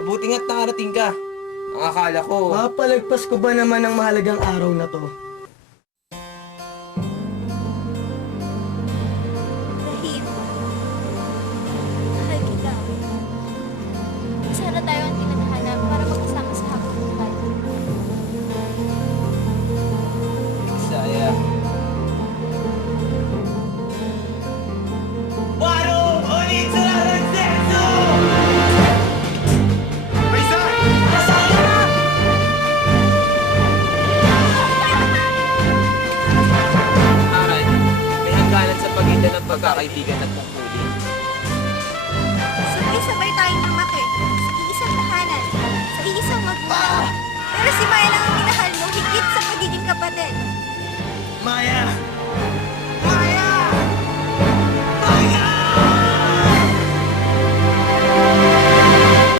Mabuti nga't nakarating ka. Ang akala ko, Mapalagpas ko ba naman ang mahalagang araw na to? Rahim, mahal kita. Sana tayo ang tinadhana para magkasama sa habang buhay. Saya. Waro! Ulit sa lahat senso! Aral, may hangganan sa pagitan ng pagkakaibigan at pagpuli. Sabay-sabay tayong lumaki sa iisang tahanan, sa iisang magulang. Pero si Maya lang ang minahal mo higit sa pagiging kapatid. Maya!